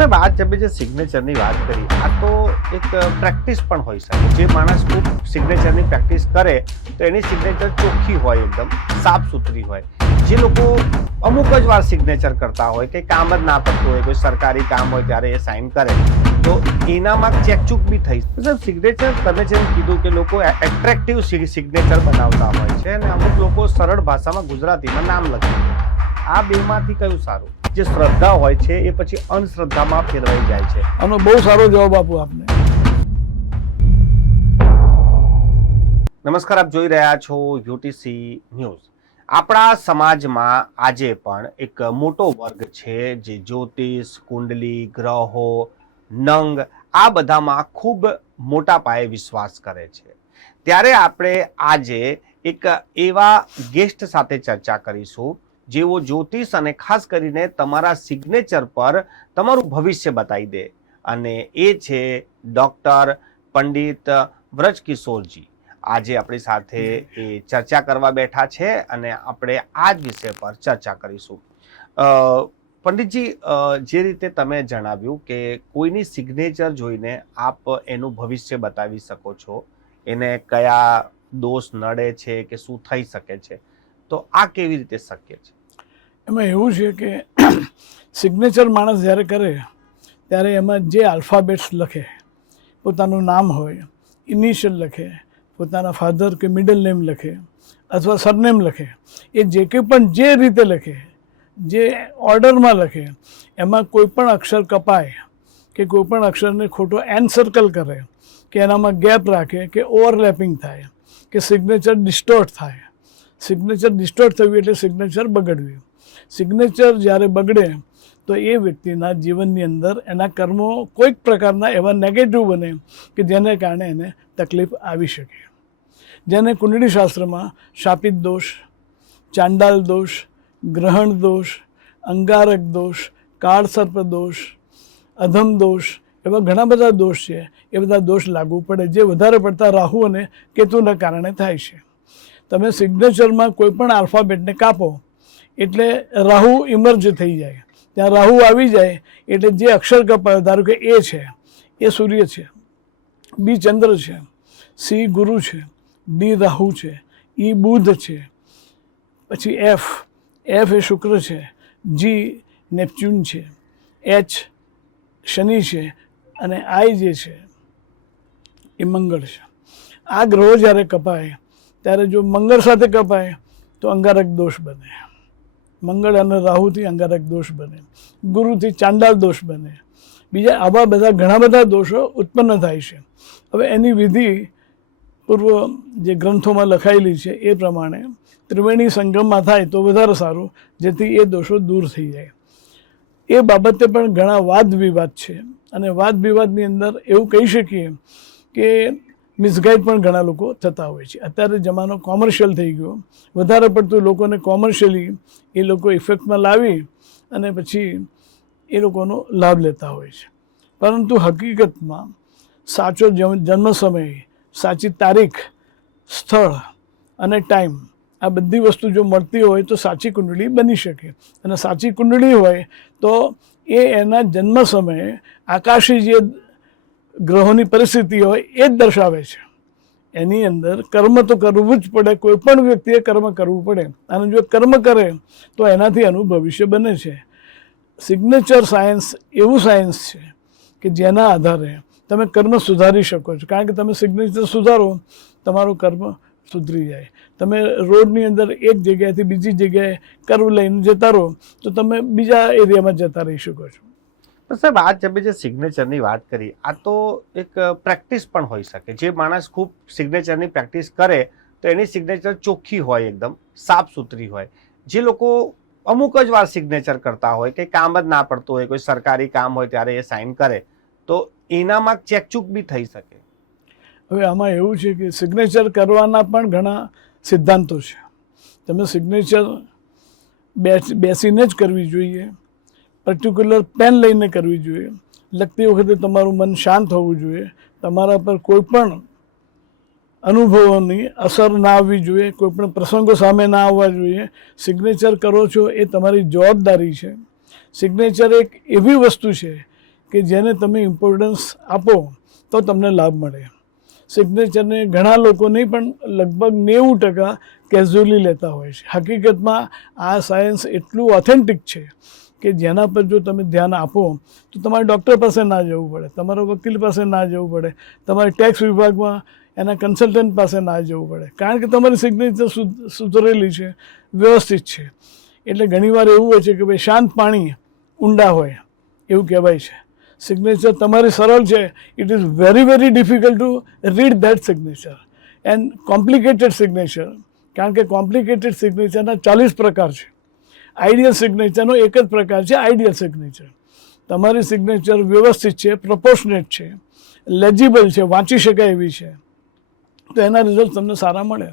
સાહેબ આજ તમે જે સિગ્નેચરની વાત કરી આ તો એક પ્રેક્ટિસ પણ હોઈ શકે. જે માણસ ખૂબ સિગ્નેચરની પ્રેક્ટિસ કરે તો એની સિગ્નેચર ચોખ્ખી હોય, એકદમ સાફ સુથરી હોય. જે લોકો અમુક જ વાર સિગ્નેચર કરતા હોય, કંઈ કામ જ ના પડતું હોય, કોઈ સરકારી કામ હોય ત્યારે એ સાઇન કરે તો એનામાં ચેકચૂક બી થઈ. સાહેબ સિગ્નેચર તમે જેમ કીધું કે લોકો એટ્રેક્ટિવ સિગ્નેચર બનાવતા હોય છે અને અમુક લોકો સરળ ભાષામાં ગુજરાતીમાં નામ લખી દે. આ બેમાંથી કયું સારું? જે શ્રદ્ધા હોય છે એ પછી અંધશ્રદ્ધામાં ફેરવાઈ જાય છે. આનો બહુ સારો જવાબ આપું આપને. નમસ્કાર, આપ જોઈ રહ્યા છો યુટીસી ન્યૂઝ. આપણા સમાજમાં આજે પણ એક મોટો વર્ગ છે જે જ્યોતિષ, કુંડલી, ગ્રહો, નંગ આ બધામાં ખૂબ મોટા પાયે વિશ્વાસ કરે છે. ત્યારે આપણે આજે એક એવા ગેસ્ટ સાથે ચર્ચા કરીશું જેઓ જ્યોતિષ અને ખાસ કરીને તમારા સિગ્નેચર પર તમારું ભવિષ્ય બતાવી દે, અને એ છે ડૉક્ટર પંડિત વ્રજકિશોરજી. આજે આપણી સાથે એ ચર્ચા કરવા બેઠા છે અને આપણે આ જ વિષય પર ચર્ચા કરીશું. પંડિતજી, જે રીતે તમે જણાવ્યું કે કોઈની સિગ્નેચર જોઈને આપ એનું ભવિષ્ય બતાવી શકો છો, એને કયા દોષ નડે છે કે શું થઈ શકે છે, તો આ કેવી રીતે શક્ય છે? એમાં એવું છે કે સિગ્નેચર માણસ જ્યારે કરે ત્યારે એમાં જે આલ્ફાબેટ્સ લખે, પોતાનું નામ હોય, ઇનિશિયલ લખે, પોતાના ફાધર કે મિડલ નેમ લખે અથવા સરનેમ લખે, એ જે કંઈ પણ જે રીતે લખે, જે ઓર્ડરમાં લખે, એમાં કોઈ પણ અક્ષર કપાય કે કોઈ પણ અક્ષરને ખોટો એન સર્કલ કરે કે એનામાં ગેપ રાખે કે ઓવરલેપિંગ થાય કે સિગ્નેચર ડિસ્ટોર્ટ થાય. સિગ્નેચર ડિસ્ટોર્ટ થયું એટલે સિગ્નેચર બગડવી. સિગ્નેચર જ્યારે બગડે તો એ વ્યક્તિના જીવનની અંદર એના કર્મો કોઈક પ્રકારના એવા નેગેટિવ બને કે જેને કારણે એને તકલીફ આવી શકે. જેને કુંડળી શાસ્ત્રમાં શાપિત દોષ, ચાંડાલ દોષ, ગ્રહણ દોષ, અંગારક દોષ, કાળસર્પ દોષ, અધમ દોષ એવા ઘણા બધા દોષ છે. એ બધા દોષ લાગુ પડે જે વધારે પડતા રાહુ અને કેતુના કારણે થાય છે. તમે સિગ્નેચરમાં કોઈ પણ આલ્ફાબેટને કાપો એટલે રાહુ ઇમર્જ થઈ જાય. ત્યાં રાહુ આવી જાય એટલે જે અક્ષર કપાયો, ધારો કે એ છે, એ સૂર્ય છે, બી ચંદ્ર છે, સી ગુરુ છે, ડી રાહુ છે, ઈ બુધ છે, પછી એફ એ શુક્ર છે, જી નેપચ્યુન છે, એચ શનિ છે અને આઈ જે છે એ મંગળ છે. આ ગ્રહો જ્યારે કપાય ત્યારે જો મંગળ સાથે કપાય તો અંગારક દોષ બને. મંગળ અને રાહુથી અંગારક દોષ બને, ગુરુથી ચાંડાલ દોષ બને, બીજા આવા બધા ઘણા બધા દોષો ઉત્પન્ન થાય છે. હવે એની વિધિ પૂર્વ જે ગ્રંથોમાં લખાયેલી છે એ પ્રમાણે ત્રિવેણી સંગમમાં થાય તો વધારે સારું, જેથી એ દોષો દૂર થઈ જાય. એ બાબતે પણ ઘણા વાદ વિવાદ છે અને વાદ વિવાદની અંદર એવું કહી શકીએ કે મિસગાઈડ પણ ઘણા લોકો થતા હોય છે. અત્યારે જમાનો કોમર્શિયલ થઈ ગયો, વધારે પડતું લોકોને કોમર્શિયલી એ લોકો ઇફેક્ટમાં લાવી અને પછી એ લોકોનો લાભ લેતા હોય છે. પરંતુ હકીકતમાં સાચો જન્મ સમય, સાચી તારીખ, સ્થળ અને ટાઈમ આ બધી વસ્તુ જો મળતી હોય તો સાચી કુંડળી બની શકે. અને સાચી કુંડળી હોય તો એ એના જન્મ સમયે આકાશી જે ગ્રહોની પરિસ્થિતિ હોય એ જ દર્શાવે છે. એની અંદર કર્મ તો કરવું જ પડે, કોઈ પણ વ્યક્તિએ કર્મ કરવું પડે, અને જો કર્મ કરે તો એનાથી એનું ભવિષ્ય બને છે. સિગ્નેચર સાયન્સ એવું સાયન્સ છે કે જેના આધારે તમે કર્મ સુધારી શકો છો. કારણ કે તમે સિગ્નેચર સુધારો, તમારું કર્મ સુધરી જાય. તમે રોડની અંદર એક જગ્યાએથી બીજી જગ્યાએ કર્વ લઈને જતા રહો તો તમે બીજા એરિયામાં જતા રહી શકો છો. સાહેબ આજ તમે જે સિગ્નેચરની વાત કરી આ તો એક પ્રેક્ટિસ પણ હોઈ શકે. જે માણસ ખૂબ સિગ્નેચરની પ્રેક્ટિસ કરે તો એની સિગ્નેચર ચોખ્ખી હોય, એકદમ સાફ સુથરી હોય. જે લોકો અમુક જ વાર સિગ્નેચર કરતા હોય, કંઈ કામ જ ના પડતું હોય, કોઈ સરકારી કામ હોય ત્યારે એ સાઇન કરે તો એનામાં ચેકચૂક બી થઈ શકે. હવે આમાં એવું છે કે સિગ્નેચર કરવાના પણ ઘણા સિદ્ધાંતો છે. તમે સિગ્નેચર બેસીને જ કરવી જોઈએ, પર્ટિક્યુલર પેન લઈને કરવી જોઈએ. લખતી વખતે તમારું મન શાંત હોવું જોઈએ, તમારા પર કોઈ પણ અનુભવોની અસર ના આવવી જોઈએ, કોઈ પણ પ્રસંગો સામે ના આવવા જોઈએ. સિગ્નેચર કરો છો એ તમારી જવાબદારી છે. સિગ્નેચર એક એવી વસ્તુ છે કે જેને તમે ઇમ્પોર્ટન્સ આપો તો તમને લાભ મળે. સિગ્નેચરને ઘણા લોકો નહીં પણ લગભગ 90% કેઝ્યુઅલી લેતા હોય છે. હકીકતમાં આ સાયન્સ એટલું ઓથેન્ટિક છે કે જેના પર જો તમે ધ્યાન આપો તો તમારે ડૉક્ટર પાસે ના જવું પડે, તમારા વકીલ પાસે ના જવું પડે, તમારે ટેક્સ વિભાગમાં એના કન્સલ્ટન્ટ પાસે ના જવું પડે, કારણ કે તમારી સિગ્નેચર સુધરેલી છે, વ્યવસ્થિત છે. એટલે ઘણીવાર એવું હોય છે કે ભાઈ શાંત પાણી ઊંડા હોય એવું કહેવાય છે. સિગ્નેચર તમારી સરળ છે, it is very very difficult to read that signature and complicated signature, કારણ કે કોમ્પ્લિકેટેડ સિગ્નેચરના 40 પ્રકાર છે. આઈડિયલ સિગ્નેચરનો એક જ પ્રકાર છે આઈડિયલ સિગ્નેચર. તમારી સિગ્નેચર વ્યવસ્થિત છે, પ્રપોર્શનેટ છે, લેજિબલ છે, વાંચી શકાય એવી છે, તો એના રિઝલ્ટ તમને સારા મળે,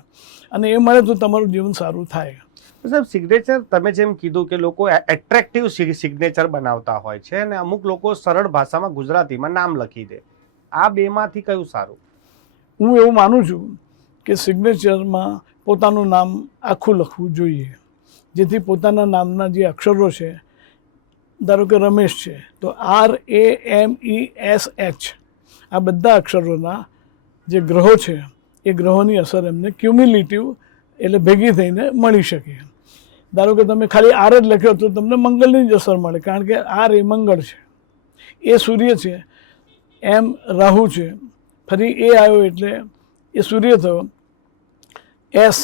અને એ મળે તો તમારું જીવન સારું થાય. સાહેબ, સિગ્નેચર તમે જેમ કીધું કે લોકો એટ્રેક્ટિવ સિગ્નેચર બનાવતા હોય છે અને અમુક લોકો સરળ ભાષામાં ગુજરાતીમાં નામ લખી દે, આ બેમાંથી કયું સારું? હું એવું માનું છું કે સિગ્નેચરમાં પોતાનું નામ આખું લખવું જોઈએ, જેથી પોતાના નામના જે અક્ષરો છે, ધારો કે રમેશ છે તો RAMESH, આ બધા અક્ષરોના જે ગ્રહો છે એ ગ્રહોની અસર એમને ક્યુમ્યુલેટિવ એટલે ભેગી થઈને મળી શકે. ધારો કે તમે ખાલી R જ લખ્યો તો તમને મંગળની જ અસર મળે, કારણ કે R એ મંગળ છે, એ સૂર્ય છે, M રાહુ છે, ફરી એ આવ્યો એટલે એ સૂર્ય થયો, S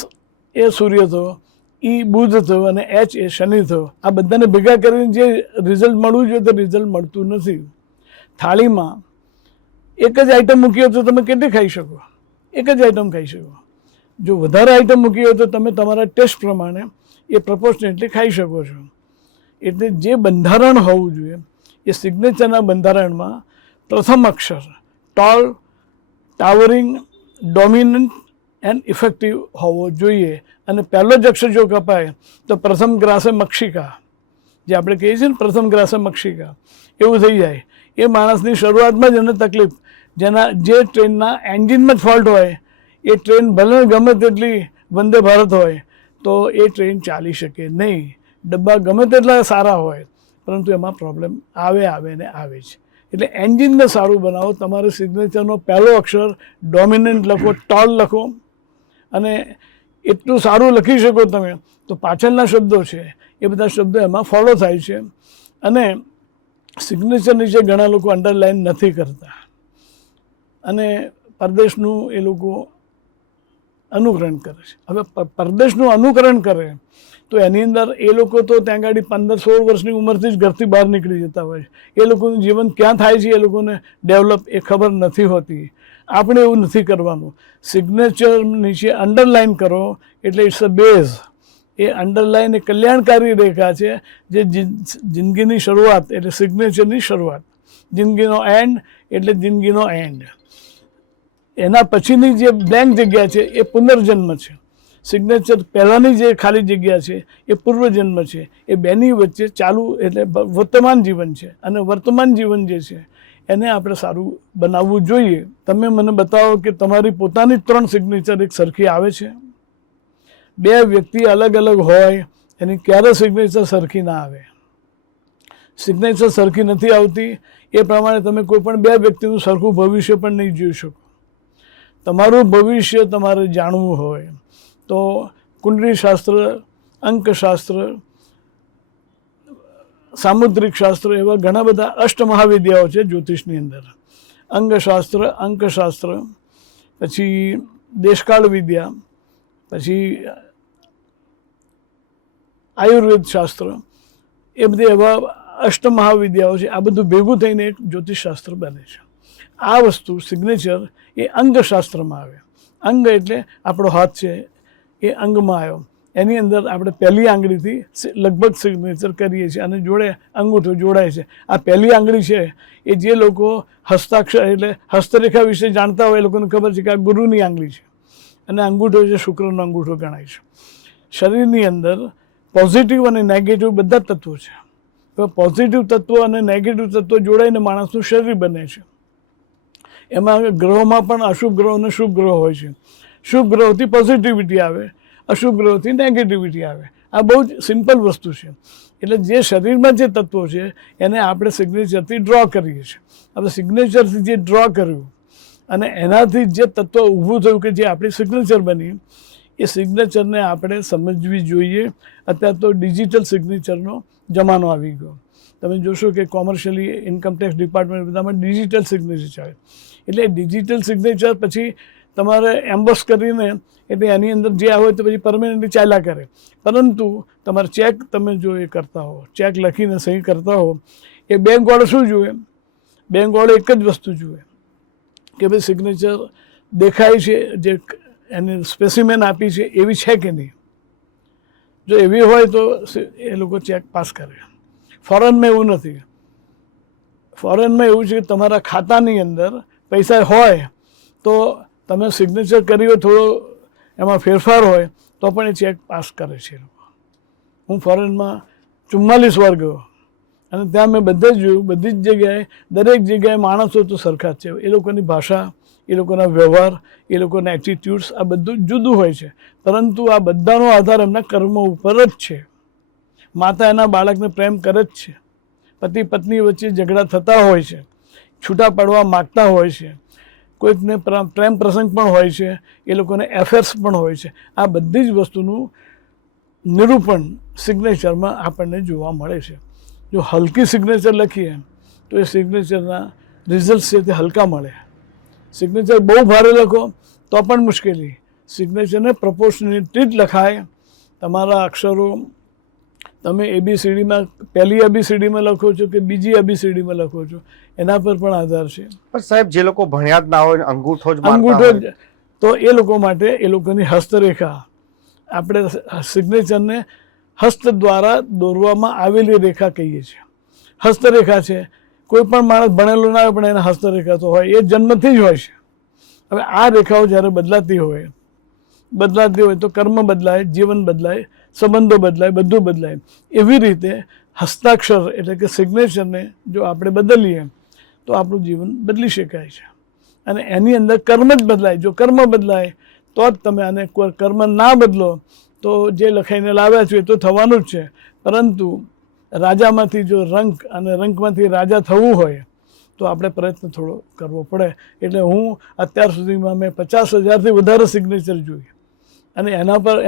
એ સૂર્ય થયો, E બુધ થયો અને H એ શનિ થયો. આ બધાને ભેગા કરીને જે રિઝલ્ટ મળવું જોઈએ તે રિઝલ્ટ મળતું નથી. થાળીમાં એક જ આઈટમ મૂકી હોય તો તમે કેટલી ખાઈ શકો? એક જ આઈટમ ખાઈ શકો. જો વધારે આઈટમ મૂકી હોય તો તમે તમારા ટેસ્ટ પ્રમાણે એ પ્રપોર્શનેટલી ખાઈ શકો છો. એટલે જે બંધારણ હોવું જોઈએ એ સિગ્નેચરના બંધારણમાં પ્રથમ અક્ષર tall, towering, dominant and effective હોવો જોઈએ. અને પહેલો જ અક્ષર જો કપાય તો પ્રથમ ગ્રાસે મક્ષિકા, જે આપણે કહીએ છીએ ને પ્રથમ ગ્રાસે મક્ષિકા, એવું થઈ જાય. એ માણસની શરૂઆતમાં જ એને તકલીફ, જે ટ્રેનના એન્જિનમાં જ ફોલ્ટ હોય, એ ટ્રેન ભલે ગમે તેટલી વંદે ભારત હોય તો એ ટ્રેન ચાલી શકે નહીં. ડબ્બા ગમે તેટલા સારા હોય પરંતુ એમાં પ્રોબ્લેમ આવે ને આવે જ. એટલે એન્જિનને સારું બનાવો. તમારે સિગ્નેચરનો પહેલો અક્ષર ડોમિનન્ટ લખો, ટોલ લખો, અને એટલું સારું લખી શકો તમે તો પાછળના શબ્દો છે એ બધા શબ્દો એમાં ફોલો થાય છે. અને સિગ્નેચર નીચે ઘણા લોકો અંડરલાઇન નથી કરતા અને પરદેશનું એ લોકો અનુકરણ કરે છે. હવે પરદેશનું અનુકરણ કરે તો એની અંદર એ લોકો તો ત્યાં ગાડી 15-16 વર્ષની ઉંમરથી જ ઘરથી બહાર નીકળી જતા હોય છે. એ લોકોનું જીવન ક્યાં થાય છે એ લોકોને ડેવલપ એ ખબર નથી હોતી. આપણે એવું નથી કરવાનું. સિગ્નેચર નીચે અંડરલાઇન કરો એટલે ઇટ્સ અ બેઝ. એ અંડરલાઇન એ કલ્યાણકારી રેખા છે જે જિંદગીની શરૂઆત એટલે સિગ્નેચરની શરૂઆત, જિંદગીનો એન્ડ એટલે જિંદગીનો એન્ડ. એના પછીની જે બ્લેન્ક જગ્યા છે એ પુનર્જન્મ છે. સિગ્નેચર પહેલાંની જે ખાલી જગ્યા છે એ પૂર્વજન્મ છે. એ બેની વચ્ચે ચાલુ એટલે વર્તમાન જીવન છે, અને વર્તમાન જીવન જે છે એને આપણે સારું બનાવવું જોઈએ. તમે મને બતાવો કે તમારી પોતાની 3 સિગ્નેચર એક સરખી આવે છે? 2 વ્યક્તિ અલગ અલગ હોય એની ક્યારે સિગ્નેચર સરખી ના આવે? સિગ્નેચર સરખી નથી આવતી એ પ્રમાણે તમે કોઈ પણ 2 વ્યક્તિનું સરખું ભવિષ્ય પણ નહીં જોઈ શકો. તમારું ભવિષ્ય તમારે જાણવું હોય તો કુંડળી શાસ્ત્ર, અંકશાસ્ત્ર, સામુદ્રિક શાસ્ત્ર એવા ઘણા બધા અષ્ટમહાવિદ્યાઓ છે જ્યોતિષની અંદર. અંગશાસ્ત્ર, અંકશાસ્ત્ર, પછી દેશકાળ વિદ્યા, પછી આયુર્વેદ શાસ્ત્ર, એ બધી એવા અષ્ટમહાવિદ્યાઓ છે. આ બધું ભેગું થઈને એક જ્યોતિષશાસ્ત્ર બને છે. આ વસ્તુ સિગ્નેચર એ અંગશાસ્ત્રમાં આવે. અંગ એટલે આપણો હાથ છે એ અંગમાં આવ્યો. એની અંદર આપણે પહેલી આંગળીથી લગભગ સિગ્નેચર કરીએ છીએ અને જોડે અંગૂઠો જોડાય છે. આ પહેલી આંગળી છે એ જે લોકો હસ્તાક્ષર એટલે હસ્તરેખા વિશે જાણતા હોય એ લોકોને ખબર છે કે આ ગુરુની આંગળી છે, અને અંગૂઠો છે શુક્રનો અંગૂઠો ગણાય છે. શરીરની અંદર પોઝિટિવ અને નેગેટિવ બધા તત્વો છે. તો પોઝિટિવ તત્વો અને નેગેટિવ તત્વો જોડાઈને માણસનું શરીર બને છે. એમાં ગ્રહોમાં પણ અશુભ ગ્રહો અને શુભ ગ્રહો હોય છે. શુભ ગ્રહોથી પોઝિટિવિટી આવે, અશુભ ગ્રહોથી નેગેટિવિટી આવે. આ બહુ જ સિમ્પલ વસ્તુ છે. એટલે જે શરીરમાં જે તત્વો છે એને આપણે સિગ્નેચરથી ડ્રો કરીએ છીએ. હવે સિગ્નેચરથી જે ડ્રો કર્યું અને એનાથી જે તત્વ ઊભું થયું કે જે આપણી સિગ્નેચર બની, એ સિગ્નેચરને આપણે સમજવી જોઈએ. અત્યારે તો ડિજિટલ સિગ્નેચરનો જમાનો આવી ગયો. તમે જોશો કે કોમર્શિયલી ઇન્કમટેક્સ ડિપાર્ટમેન્ટ બધામાં ડિજિટલ સિગ્નેચર આવે. એટલે ડિજિટલ સિગ્નેચર પછી તમારે એમ્બોસ કરીને એટલે એની અંદર જે આવે તો પછી પરમેનન્ટલી ચાલ્યા કરે. પરંતુ તમારે ચેક તમે જો એ કરતા હો, ચેક લખીને સહી કરતા હો, એ બેંકવાળો શું જુએ? બેંકવાળો એક જ વસ્તુ જુએ કે ભાઈ સિગ્નેચર દેખાય છે, જે એની સ્પેસિમેન આપી છે એવી છે કે નહીં. જો એવી હોય તો એ લોકો ચેક પાસ કરે. ફોરેનમાં એવું નથી. ફોરેનમાં એવું છે કે તમારા ખાતાની અંદર પૈસા હોય તો તમે સિગ્નેચર કરી હોય, થોડો એમાં ફેરફાર હોય તો પણ એ ચેક પાસ કરે છે. હું ફોરેનમાં 44 વાર ગયો અને ત્યાં મેં બધે જ જોયું, બધી જ જગ્યાએ, દરેક જગ્યાએ માણસો તો સરખા જ છે. એ લોકોની ભાષા, એ લોકોના વ્યવહાર, એ લોકોના એટીટ્યુડ્સ આ બધું જુદું હોય છે. પરંતુ આ બધાનો આધાર એમના કર્મ ઉપર જ છે. માતા એના બાળકને પ્રેમ કરે જ છે. પતિ પત્ની વચ્ચે ઝઘડા થતા હોય છે, છૂટા પડવા માગતા હોય છે, કોઈકને પ્રેમ પ્રસંગ પણ હોય છે, એ લોકોને એફેર્સ પણ હોય છે. આ બધી જ વસ્તુનું નિરૂપણ સિગ્નેચરમાં આપણને જોવા મળે છે. જો હલકી સિગ્નેચર લખીએ તો એ સિગ્નેચરના રિઝલ્ટ છે તે હલકા મળે. સિગ્નેચર બહુ ભારે લખો તો પણ મુશ્કેલી. સિગ્નેચરને પ્રપોર્શનેટલી જ લખાય. તમારા અક્ષરો તમે ABCDમાં પહેલી ABCDમાં લખો છો કે બીજી ABCDમાં લખો છો એના પર પણ આધાર છે. પણ સાહેબ, જે લોકો ભણ્યા જ ના હોય, અંગૂઠો જ અંગૂઠો જ, તો એ લોકો માટે એ લોકોની હસ્તરેખા, આપણે સિગ્નેચરને હસ્ત દ્વારા દોરવામાં આવેલી રેખા કહીએ છીએ. હસ્તરેખા છે. કોઈ પણ માણસ ભણેલો ના હોય પણ એના હસ્તરેખા તો હોય, એ જન્મથી જ હોય છે. હવે આ રેખાઓ જ્યારે બદલાતી હોય તો કર્મ બદલાય, જીવન બદલાય, સંબંધો બદલાય, બધું બદલાય. એવી રીતે હસ્તાક્ષર એટલે કે સિગ્નેચરને જો આપણે બદલીએ તો આપણું જીવન બદલી શકાય છે. અને એની અંદર કર્મ જ બદલાય. જો કર્મ બદલાય તો જ તમે, આને કર્મ ના બદલો તો જે લખાઈને લાવ્યા છો એ તો થવાનું જ છે. પરંતુ રાજામાંથી જો રંક અને રંકમાંથી રાજા થવું હોય તો આપણે પ્રયત્ન થોડો કરવો પડે. એટલે હું અત્યાર સુધીમાં મેં 50,000થી વધારે સિગ્નેચર જોઈ અને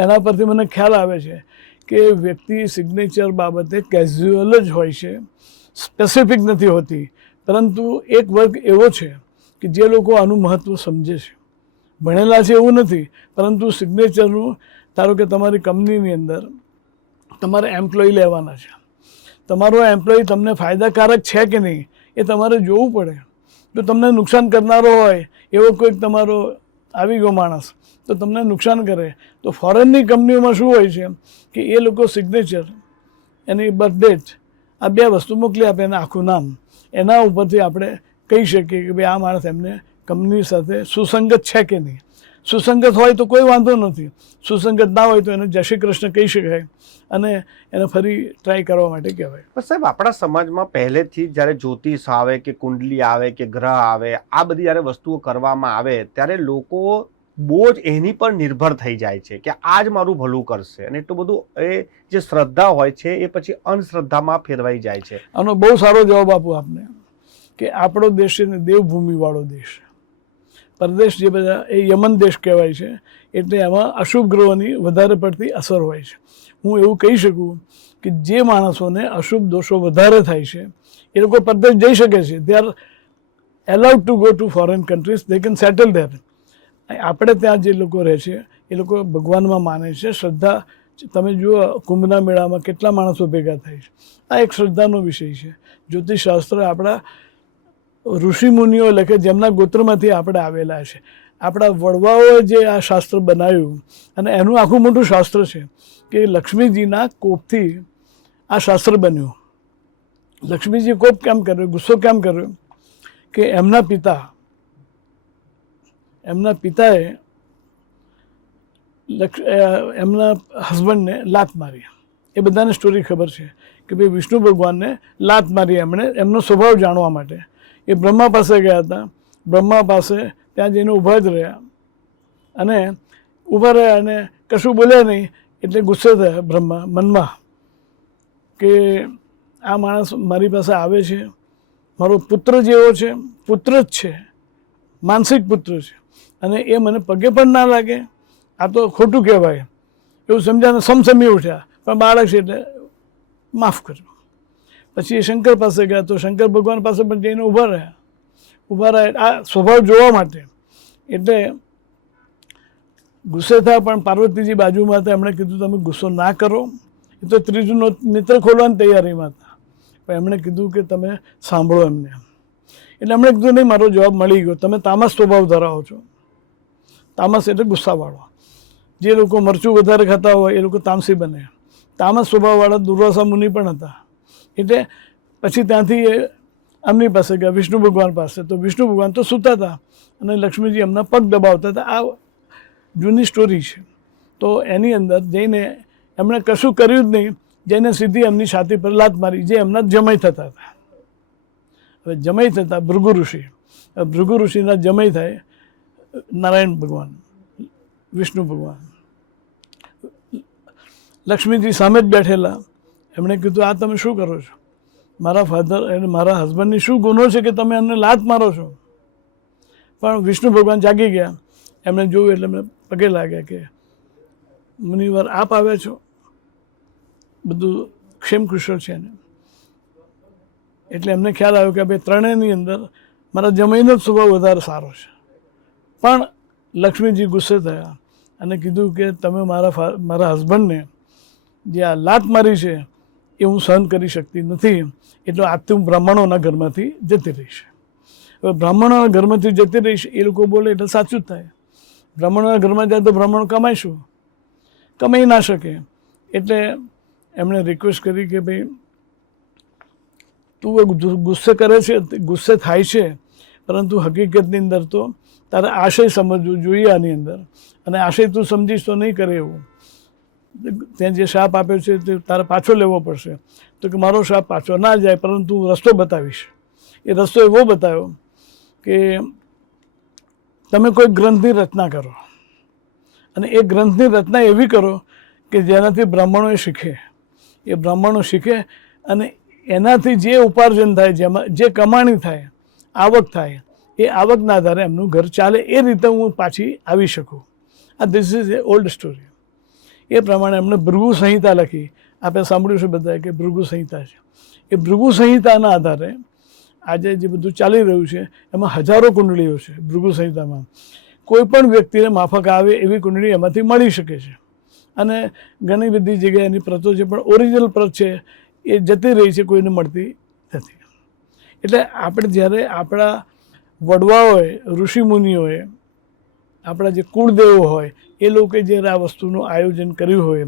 એના પરથી મને ખ્યાલ આવે છે કે વ્યક્તિ સિગ્નેચર બાબતે કેઝ્યુઅલ જ હોય છે, સ્પેસિફિક નથી હોતી. પરંતુ એક વર્ગ એવો છે કે જે લોકો આનું મહત્ત્વ સમજે છે. ભણેલા છે એવું નથી, પરંતુ સિગ્નેચરનું, ધારો કે તમારી કંપનીની અંદર તમારે એમ્પ્લોય લેવાના છે, તમારો એમ્પ્લોય તમને ફાયદાકારક છે કે નહીં એ તમારે જોવું પડે. જો તમને નુકસાન કરનારો હોય એવો કોઈક તમારો આવી ગયો માણસ તો તમને નુકસાન કરે. તો ફોરેનની કંપનીઓમાં શું હોય છે કે એ લોકો સિગ્નેચર, એની બર્થ ડેટ, આ બે વસ્તુ મોકલી આપે એના આખું નામ. એના ઉપરથી આપણે કહી શકીએ કે ભાઈ આ માણસ એમને કંપની સાથે સુસંગત છે કે નહીં. સુસંગત હોય તો કોઈ વાંધો નથી, સુસંગત ના હોય તો એને જય શ્રી કૃષ્ણ કહી શકાય અને એને ફરી ટ્રાય કરવા માટે કહેવાય. પણ સાહેબ, આપણા સમાજમાં પહેલેથી જ્યારે જ્યોતિષ આવે કે કુંડલી આવે કે ગ્રહ આવે, આ બધી જ્યારે વસ્તુઓ કરવામાં આવે ત્યારે લોકો બહુ જ એની પર નિર્ભર થઈ જાય છે કે આ જ મારું ભલું કરશે. અને એટલું બધું એ જે શ્રદ્ધા હોય છે એ પછી અંધશ્રદ્ધામાં ફેરવાઈ જાય છે. આનો બહુ સારો જવાબ આપું આપને કે આપણો દેશ છે ને દેવભૂમિવાળો દેશ. પરદેશ જે બધા એ યમન દેશ કહેવાય છે. એટલે એમાં અશુભ ગ્રહોની વધારે પડતી અસર હોય છે. હું એવું કહી શકું કે જે માણસોને અશુભ દોષો વધારે થાય છે એ લોકો પરદેશ જઈ શકે છે. They are allowed to go to foreign countries, they can settle there. આપણે ત્યાં જે લોકો રહે છે એ લોકો ભગવાનમાં માને છે, શ્રદ્ધા. તમે જુઓ કુંભના મેળામાં કેટલા માણસો ભેગા થાય છે. આ એક શ્રદ્ધાનો વિષય છે. જ્યોતિષશાસ્ત્ર આપણા ઋષિમુનિઓ લખે જેમના ગોત્રમાંથી આપણે આવેલા છે. આપણા વડવાઓએ જે આ શાસ્ત્ર બનાવ્યું અને એનું આખું મોટું શાસ્ત્ર છે કે લક્ષ્મીજીના કોપથી આ શાસ્ત્ર બન્યું. લક્ષ્મીજી કોપ કેમ કર્યો, ગુસ્સો કેમ કર્યો કે એમના પિતાએ એમના હસબન્ડને લાત મારી. એ બધાને સ્ટોરી ખબર છે કે ભાઈ વિષ્ણુ ભગવાનને લાત મારી એમણે, એમનો સ્વભાવ જાણવા માટે. એ બ્રહ્મા પાસે ગયા હતા. બ્રહ્મા પાસે ત્યાં જઈને ઊભા જ રહ્યા અને ઊભા રહ્યા અને કશું બોલ્યા નહીં. એટલે ગુસ્સે થયા બ્રહ્મા મનમાં કે આ માણસ મારી પાસે આવે છે, મારો પુત્ર જેવો છે, પુત્ર જ છે, માનસિક પુત્ર છે, અને એ મને પગે પણ ના લાગે, આ તો ખોટું કહેવાય એવું સમજાને સમસમી ઉઠ્યા, પણ બાળક છે એટલે માફ કરજો. પછી એ શંકર પાસે ગયા તો શંકર ભગવાન પાસે પણ જઈને ઊભા રહ્યા આ સ્વભાવ જોવા માટે. એટલે ગુસ્સે થયા, પણ પાર્વતીજી બાજુમાં હતા, એમણે કીધું તમે ગુસ્સો ના કરો. એ તો ત્રીજું નેત્ર ખોલવાની તૈયારીમાં હતા, પણ એમણે કીધું કે તમે સાંભળો એમને. એટલે એમણે કીધું નહીં, મારો જવાબ મળી ગયો, તમે તામસ સ્વભાવ ધરાવો છો. તામસ એટલે ગુસ્સાવાળો. જે લોકો મરચું વધારે ખાતા હોય એ લોકો તામસી બને. તામસ સ્વભાવવાળા દુર્વાસા મુનિ પણ હતા. એટલે પછી ત્યાંથી એ એમની પાસે ગયા, વિષ્ણુ ભગવાન પાસે. તો વિષ્ણુ ભગવાન તો સૂતા હતા અને લક્ષ્મીજી એમના પગ દબાવતા હતા. આ જૂની સ્ટોરી છે. તો એની અંદર જઈને એમણે કશું કર્યું જ નહીં, જઈને સીધી એમની છાતી પર લાત મારી, જે એમના જમાઈ થતા હતા. હવે જમાઈ થતા ભૃગુ ઋષિ, ભૃગુ ઋષિના જમાઈ થાય નારાયણ ભગવાન, વિષ્ણુ ભગવાન. લક્ષ્મીજી સામે જ બેઠેલા. એમણે કીધું આ તમે શું કરો છો? મારા ફાધર અને મારા હસબન્ડની શું ગુનો છે કે તમે એમને લાત મારો છો? પણ વિષ્ણુ ભગવાન જાગી ગયા. એમણે જોયું એટલે એમને પગે લાગ્યા કે મુનિવર આપ આવ્યા છો, બધું ક્ષેમ કુશળ છે ને. એટલે એમને ખ્યાલ આવ્યો કે ભાઈ ત્રણેયની અંદર મારા જમાઈનો જ સ્વભાવ વધારે સારો છે. પણ લક્ષ્મીજી ગુસ્સે થયા અને કીધું કે તમે મારા હસબન્ડને જે આ લાત મારી છે એ હું સહન કરી શકતી નથી, એટલે આજથી હું બ્રાહ્મણોના ઘરમાંથી જતી રહીશ. હવે બ્રાહ્મણોના ઘરમાંથી જતી રહીશ એ લોકો બોલે એટલે સાચું જ થાય. બ્રાહ્મણોના ઘરમાં જાય તો બ્રાહ્મણો કમાઈશું, કમાઈ ના શકે. એટલે એમણે રિક્વેસ્ટ કરી કે ભાઈ તું ગુસ્સે કરે છે, ગુસ્સે થાય છે, પરંતુ હકીકતની અંદર તો તારે આશય સમજવું જોઈએ આની અંદર, અને આશય તું સમજીશ તો નહીં કરે એવું. ત્યાં જે શાપ આપ્યો છે તે તારે પાછો લેવો પડશે. તો કે મારો શાપ પાછો ના જાય, પરંતુ રસ્તો બતાવીશ. એ રસ્તો એવો બતાવ્યો કે તમે કોઈ ગ્રંથની રચના કરો, અને એ ગ્રંથની રચના એવી કરો કે જેનાથી બ્રાહ્મણો શીખે. એ બ્રાહ્મણો શીખે અને એનાથી જે ઉપાર્જન થાય, જેમાં જે કમાણી થાય, આવક થાય, એ આવકના આધારે એમનું ઘર ચાલે. એ રીતે હું પાછી આવી શકું. આ this is a old story. એ પ્રમાણે એમણે ભૃગુ સંહિતા લખી. આપણે સાંભળ્યું છે બધાએ કે ભૃગુ સંહિતા છે. એ ભૃગુ સંહિતાના આધારે આજે જે બધું ચાલી રહ્યું છે એમાં હજારો કુંડળીઓ છે. ભૃગુ સંહિતામાં કોઈ પણ વ્યક્તિને માફક આવે એવી કુંડળી એમાંથી મળી શકે છે. અને ઘણી બધી જગ્યાએ એની પ્રતો છે, પણ ઓરિજિનલ પ્રત છે એ જતી રહી છે, કોઈને મળતી નથી. એટલે આપણે જ્યારે આપણા વડવાઓએ, ઋષિમુનિઓએ, આપણા જે કુળદેવો હોય એ લોકોએ જ્યારે આ વસ્તુનું આયોજન કર્યું હોય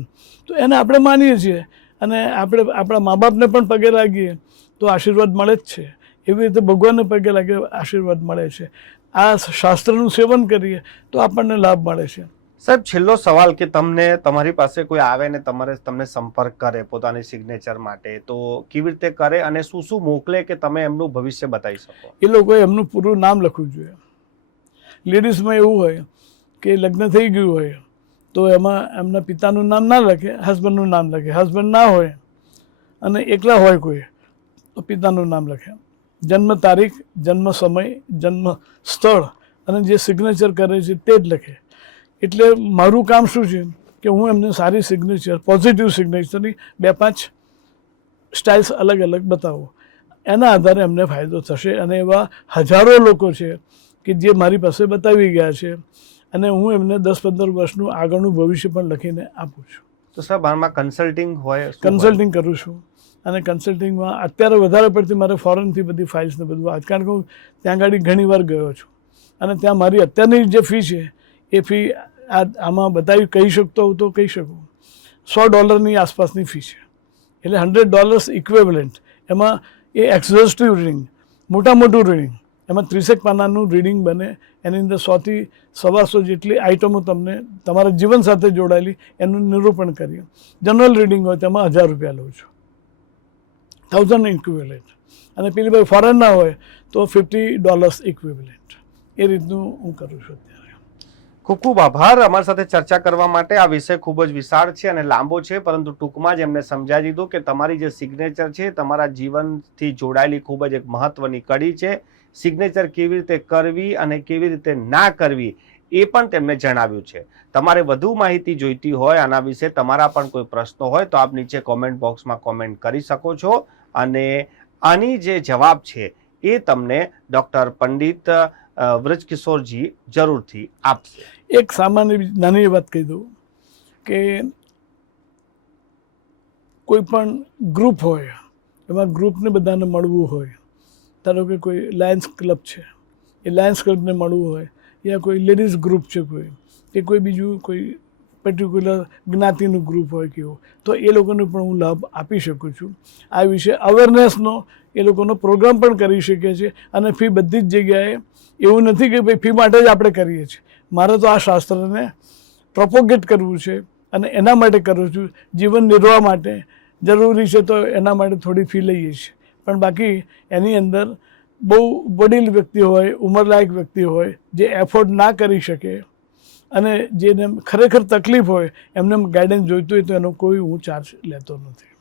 તો એને આપણે માનીએ છીએ. અને આપણે આપણા મા બાપને પણ પગે લાગીએ તો આશીર્વાદ મળે જ છે. એવી રીતે ભગવાનને પગે લાગીએ આશીર્વાદ મળે છે. આ શાસ્ત્રનું સેવન કરીએ તો આપણને લાભ મળે છે. સાહેબ, છેલ્લો સવાલ કે તમારી પાસે કોઈ આવે ને તમને સંપર્ક કરે પોતાની સિગ્નેચર માટે, તો કેવી રીતે કરે અને શું શું મોકલે કે તમે એમનું ભવિષ્ય બતાવી શકો? એ લોકોએ એમનું પૂરું નામ લખવું જોઈએ. લેડીઝમાં એવું હોય કે લગ્ન થઈ ગયું હોય તો એમાં એમના પિતાનું નામ ના લખે, હસબન્ડનું નામ લખે. હસબન્ડ ના હોય અને એકલા હોય કોઈ તો પિતાનું નામ લખે. જન્મ તારીખ, જન્મ સમય, જન્મ સ્થળ અને જે સિગ્નેચર કરે છે તે જ લખે. એટલે મારું કામ શું છે કે હું એમને સારી સિગ્નેચર, પોઝિટિવ સિગ્નેચરની 2-5 સ્ટાઇલ્સ અલગ અલગ બતાવું. એના આધારે એમને ફાયદો થશે. અને એવા હજારો લોકો છે કે જે મારી પાસે બતાવી ગયા છે, અને હું એમને 10-15 વર્ષનું આગળનું ભવિષ્ય પણ લખીને આપું છું. તો સાહેબ આમાં કન્સલ્ટિંગ હોય? કન્સલ્ટિંગ કરું છું. અને કન્સલ્ટિંગમાં અત્યારે વધારે પડતી મારે ફોરેનથી બધી ફાઇલ્સ ને બધું કારણ કે હું ત્યાં આગળ ઘણી વાર ગયો છું. અને ત્યાં મારી અત્યારની જે ફી છે એ ફી આમાં બતાવી કહી શકતો હોઉં તો કહી શકું. $100 આસપાસની ફી છે. એટલે $100 ઇક્વેબલન્ટ. એમાં એ એક્ઝોસ્ટિવ રીડિંગ, મોટું રીડિંગ, એમાં 30 પાનાનું રીડિંગ બને. એની અંદર 100 થી 125 જેટલી આઇટમો તમને તમારા જીવન સાથે જોડાયેલી એનું નિરૂપણ કરીએ. જનરલ રીડિંગ હોય તેમાં $1000 લઉં છું, 1000 ઇક્વિવેલન્ટ. અને પેલી ભાઈ ફોરેનના હોય તો $50 ઇક્વિવેલન્ટ. એ રીતનું હું કરું છું અત્યારે. ખૂબ ખૂબ આભાર અમારી સાથે ચર્ચા કરવા માટે. આ વિષય ખૂબ જ વિશાળ છે અને લાંબો છે, પરંતુ ટૂંકમાં જ એમને સમજાવી દીધું કે તમારી જે સિગ્નેચર છે તમારા જીવનથી જોડાયેલી ખૂબ જ એક મહત્વની કડી છે. સિગ્નેચર કેવી રીતે કરવી અને કેવી રીતે ના કરવી એ પણ તેમને જણાવ્યું છે. તમારે વધુ માહિતી જોઈતી હોય આના વિશે, તમારા પણ કોઈ પ્રશ્નો હોય તો આપ નીચે કોમેન્ટ બોક્સમાં કોમેન્ટ કરી શકો છો અને આની જે જવાબ છે એ તમને ડૉક્ટર પંડિત વ્રજકિશોરજી જરૂરથી આપશે. એક સામાન્ય નાની વાત કહી દઉં કે કોઈ પણ ગ્રુપ હોય, એમાં ગ્રુપને બધાને મળવું હોય, ધારો કે કોઈ લાયન્સ ક્લબ છે, એ લાયન્સ ક્લબને મળવું હોય, યા કોઈ લેડીઝ ગ્રુપ છે કોઈ, કે કોઈ બીજું કોઈ પર્ટિક્યુલર જ્ઞાતિનું ગ્રુપ હોય કેવું, તો એ લોકોને પણ હું લાભ આપી શકું છું. આ વિશે અવેરનેસનો એ લોકોનો પ્રોગ્રામ પણ કરી શકીએ છીએ. અને ફી બધી જ જગ્યાએ એવું નથી કે ભાઈ ફી માટે જ આપણે કરીએ છીએ. મારે તો આ શાસ્ત્રને પ્રોપોગેટ કરવું છે અને એના માટે કરું છું. જીવન નિર્વાહ માટે જરૂરી છે તો એના માટે થોડી ફી લઈએ છીએ, પણ બાકી એની અંદર બહુ વડીલ વ્યક્તિ હોય, ઉંમરલાયક વ્યક્તિ હોય, જે એફોર્ડ ના કરી શકે અને જેને ખરેખર તકલીફ હોય, એમને ગાઈડન્સ જોઈતું હોય તો એનો કોઈ હું ચાર્જ લેતો નથી.